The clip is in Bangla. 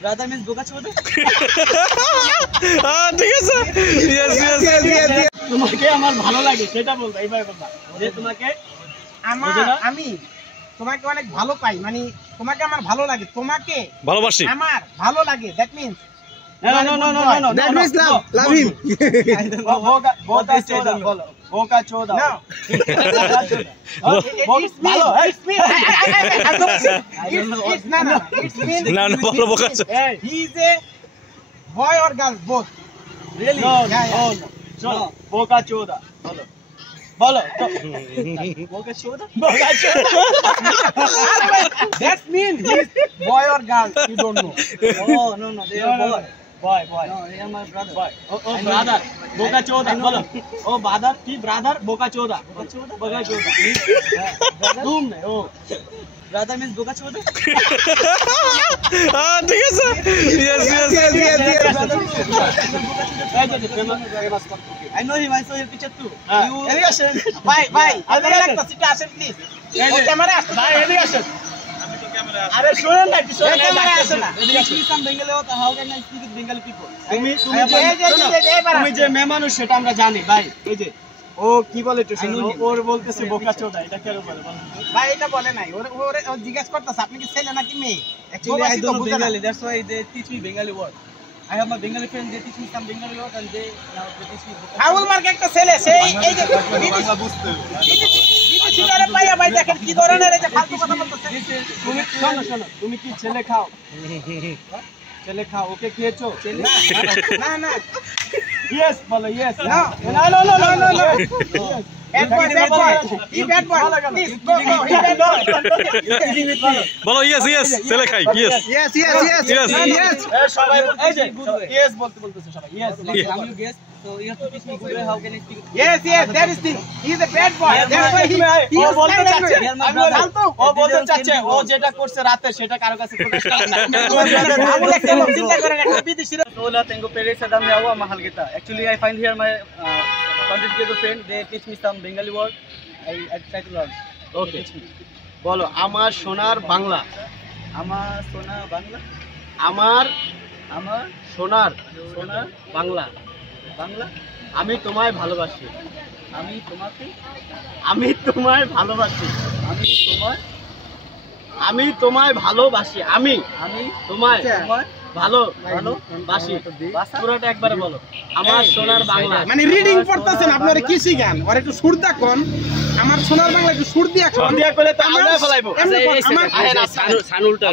ব্রাদার মিন্স বোকা চোদা। ঠিক আছে, ইয়েস ইয়েস ইয়েস। তোমাকে আমার ভালো লাগে সেটা বলবা, এইভাবে বলবা যে তোমাকে আমি তোমাকে অনেক ভালো পাই, মানে তোমাকে আমার ভালো লাগে, তোমাকে ভালোবাসি আমার ভালো লাগে, that means No, that means love him. Boca choda bolo. Boca choda. No. It's mean. না না বলো বোকা চোদা। He is a boy or girl, both. Really? No. Choda. Boca choda. Bolo. Bolo. Boca choda. Boca choda. That means he is boy or girl. You don't know. Oh no, they are boy. Boy. No, they are my brother. Boy. Oh, brother. Boca choda. Bolo. Oh, brother. Ki brother? Boca choda. Boca choda. Zoom ne. Oh. Brother means boca choda. ঠিক আছে, yes yes yes. I know him. I saw your picture too. Eliasson. Bye. Adhe একটা সিটে আসেন প্লিজ। ও ক্যামেরা আসছে। ভাই এদিকে আসেন। আরে শুনেন না, কিছু ক্যামেরা আসে না। Some Bengali হতো, how can I speak with Bengali people? তুমি যে মেয়ে মানুষ সেটা আমরা জানি ভাই। এই যে ও কি বলে একটু শুনুন, ওর বলতেছে বোকা চোদা, এটা কেন বলে বলেন? ভাই এটা বলে নাই, ওরে জিজ্ঞাসা করতেছে আপনি কি ছেলে নাকি মেয়ে? Actually I don't know Bengali, that's why they teach me Bengali word. I have my Bengali friends, they teach me some Bengali word and they now they teach me boka. আউল মার্ক একটা ছেলে, সেই এই যে বিদেশি করে পাইয়া ভাই দেখেন কি ধরনের এই যে ফালতু কথা বলতেছে। তুমি শোনো, তুমি কি ছেলে খাও? ছেলে খাও, ওকে খেয়েছো? না Yes বলো, yes. No. Bad boy. He bad boy. Please go. He bad boy. বলো ইয়েস ইয়েস, ছেলে খাই ইয়েস। Yes. সবাই এই যে yes বলতেছে সবাই yes. Can you guess? So you have to teach me good way, how can I speak? Yes, that is thing. He is a bad boy. That's why he is বলতে চাচ্ছে, ফালতু। ও বলতে চাচ্ছে ও যেটা করছে রাতে সেটা কারো কাছে প্রকাশ করে না। আউল একটা লোক চিন্তা করেন একটা বিদেশিরা। Hola, tengo pereza, dame agua, mahal kita. Actually, I find here my content creator friend. They teach me some Bengali word. I try to learn. Okay. বলো আমার সোনার বাংলা। আমার সোনা বাংলা। আমার আমার সোনার সোনা বাংলা। বাংলা। আমি তোমায় ভালোবাসি। আমি তোমাকে আমি তোমায় ভালোবাসি। আমি তোমার আমি তোমায় ভালোবাসি। আমি আমি তোমায় তোমার ভালোবাসি। পুরোটা একবারে বলো। আমার সোনার বাংলা। মানে রিডিং পড়তেছেন আপনারা কি শিখান? আর একটু সুর দা কোন আমার সোনার বাংলা একটু সুর দিয়া কোন দিয়া কইলে তো আমরা ফলাইবো। আমার সানুলটা